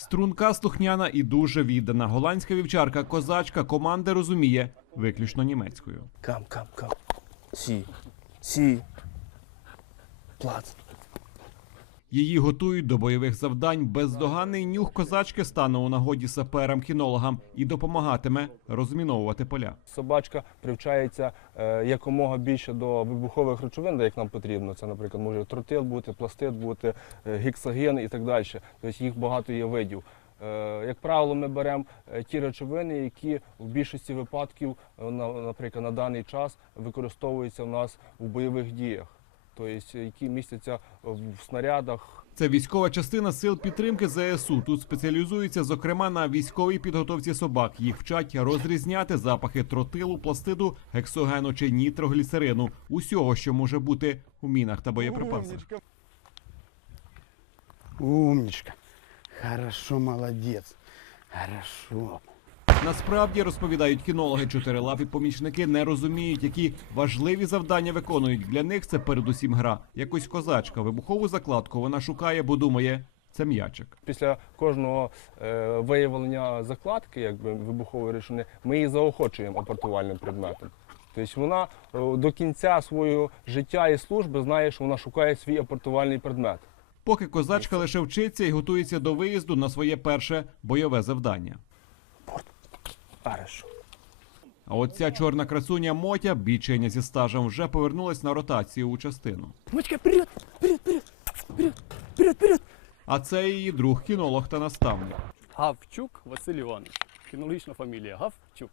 Струнка, слухняна і дуже віддана. Голландська вівчарка, козачка, команди розуміє виключно німецькою. Кам, кам, кам. Сі. Сі. Плац. Її готують до бойових завдань. Бездоганний нюх козачки стане у нагоді саперам-кінологам і допомагатиме розміновувати поля. Собачка привчається е, якомога більше до вибухових речовин, де як нам потрібно. Це, наприклад, може тротил бути, пластид бути, е, гексаген і так далі. Тобто їх багато є видів. Е, Як правило, ми беремо е, ті речовини, які в більшості випадків, на- наприклад, на даний час використовуються в нас у бойових діях, тобто які містяться в снарядах, Це військова частина сил підтримки ЗСУ. Тут спеціалізуються зокрема на військовій підготовці собак. Їх вчать розрізняти запахи тротилу, пластиду, гексогену чи нітрогліцерину, усього, що може бути у мінах та боєприпасах. Умничка. Хорошо, молодец. Хорошо. Насправді розповідають кінологи, чотирилапі помічники не розуміють, які важливі завдання виконують. Для них це передусім гра. Якось козачка, вибухову закладку вона шукає, бо думає, це м'ячик. Після кожного е, виявлення закладки, якби вибухової речовини, ми її заохочуємо апортувальним предметом. Тобто вона е, до кінця свого життя і служби знає, що вона шукає свій апортувальний предмет. Поки козачка лише вчиться і готується до виїзду на своє перше бойове завдання. А от ця чорна красуня Мотя, бійчиня зі стажем, вже повернулась на ротацію у частину. Мочка, вперед, вперед, вперед, вперед, вперед, вперед. А це її друг кінолог та наставник. Гавчук Василь Іванович. Кінологічна фамілія Гавчук.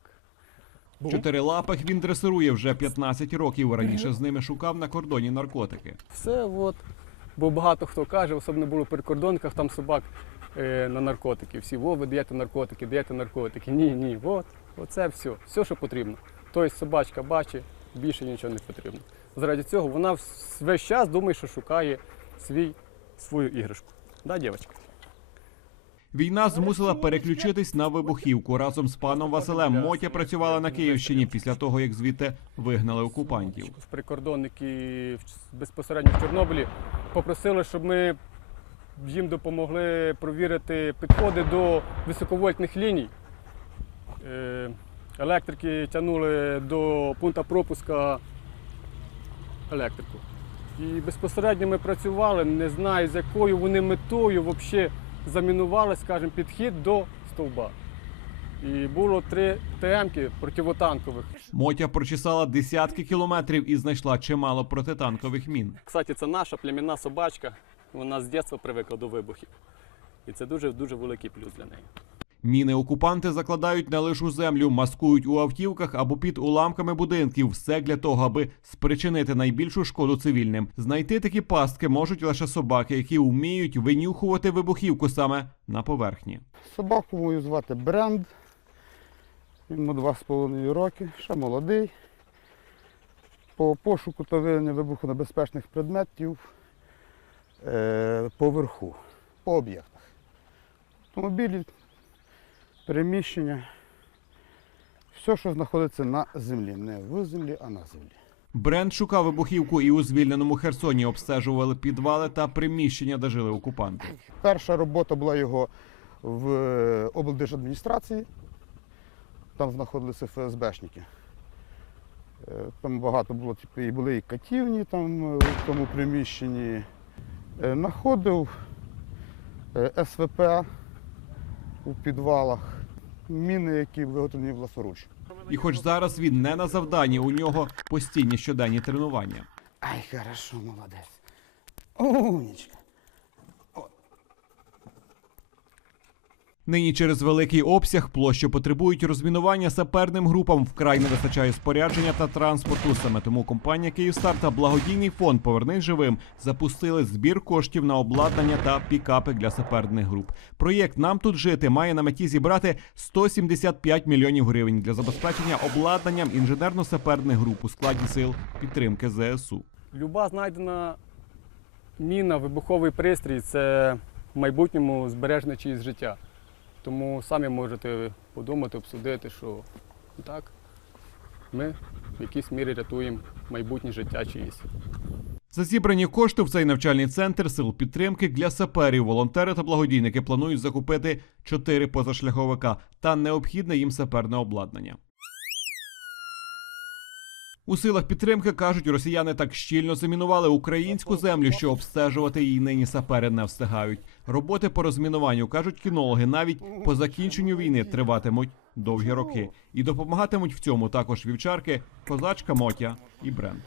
Чотирилапих він дресирує вже 15 років. Раніше з ними шукав на кордоні наркотики. Все от. Бо багато хто каже, особливо було в прикордонниках, там собак на наркотики. Всі, о, ви даєте наркотики, даєте наркотики. Ні, ні, от, оце все, все, що потрібно. Тобто собачка бачить, більше нічого не потрібно. Заради цього вона весь час думає, що шукає свій, свою іграшку. Да, дівчатка? Війна змусила переключитись на вибухівку. Разом з паном Василем Мотя працювала на Київщині після того, як звідти вигнали окупантів. Прикордонники безпосередньо в Чорнобилі попросили, щоб ми їм допомогли провірити підходи до високовольтних ліній. Е, Електрики тягнули до пункту пропуска електрику. І безпосередньо ми працювали, не знаю з якою вони метою взагалі замінували, скажімо, підхід до стовба. І було три ТМки противотанкових. Мотя прочесала десятки кілометрів і знайшла чимало протитанкових мін. Кстати, це наша племінна собачка. Вона з дитинства привикла до вибухів. І це дуже дуже великий плюс для неї. Міни окупанти закладають не лише у землю, маскують у автівках або під уламками будинків. Все для того, аби спричинити найбільшу шкоду цивільним. Знайти такі пастки можуть лише собаки, які вміють винюхувати вибухівку саме на поверхні. Собаку мою звати Бренд. Йому два з половиною роки, ще молодий. По пошуку та виявленню вибухонебезпечних предметів поверху, по об'єктах. Автомобілі, переміщення. Все, що знаходиться на землі. Не в землі, а на землі. Бренд шукав вибухівку і у звільненому Херсоні обстежували підвали та приміщення, де жили окупанти. Перша робота була його в е, облдержадміністрації. Там знаходилися ФСБшники. Е, Там багато було, типу, і були і катівні там е, в тому приміщенні. Е, Находив е, СВП у підвалах, міни, які виготовлені власоруч. І хоч зараз він не на завданні, у нього постійні щоденні тренування. Ай, хорошо, молодець. Умничка. Нині через великий обсяг площу потребують розмінування саперним групам. Вкрай не вистачає спорядження та транспорту. Саме тому компанія Київстар та благодійний фонд Повернись живим запустили збір коштів на обладнання та пікапи для саперних груп. Проєкт Нам тут жити має на меті зібрати 175 мільйонів гривень для забезпечення обладнанням інженерно-саперних груп у складі сил підтримки ЗСУ. Люба знайдена міна, вибуховий пристрій це в майбутньому збережне чиїсь життя. Тому самі можете подумати, обсудити, що так, ми в якійсь мірі рятуємо майбутнє життя чиїсь. За зібрані кошти в цей навчальний центр сил підтримки для саперів, волонтери та благодійники планують закупити чотири позашляховика та необхідне їм саперне обладнання. У силах підтримки кажуть, росіяни так щільно замінували українську землю, що обстежувати її нині сапери не встигають. Роботи по розмінуванню кажуть кінологи, навіть по закінченню війни триватимуть довгі роки, і допомагатимуть в цьому також вівчарки, козачка Мотя і Бренд.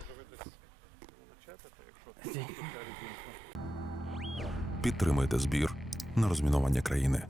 Підтримуйте збір на розмінування країни.